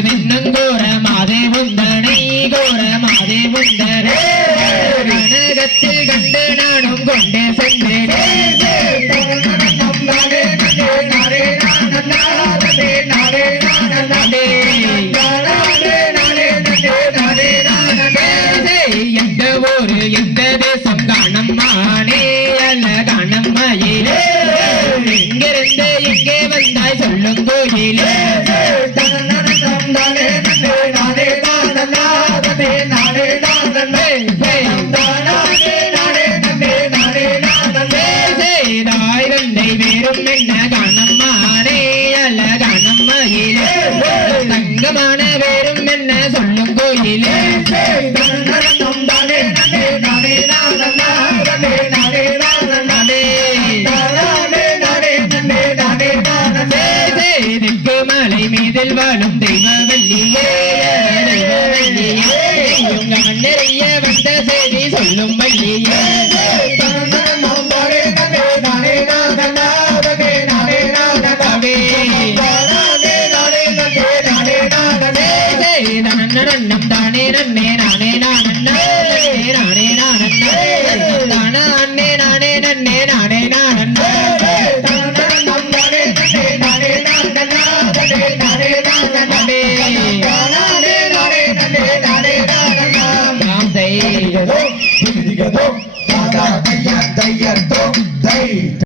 விண்ணங்கோர மாதேவுந்தனை கோர மாதேவுந்தனை கனகத்தில் கண்டு நானும் கொண்டே சென்றேன் எந்த ஊரு எந்த தேசம் காணம் மானே அல்ல காணம் மயிலே எங்கிருந்து தந்தை என்ன கணம்மானே அல காணம்மாயிலே தங்கமான வேறும் என்ன சொல்லும் கோயிலே. நன்னம் தானே நன்னே நானே நானே நானே நானே தானா அண்ணே நானே நன்னே நானே நானே நாம் செய் தையர் தை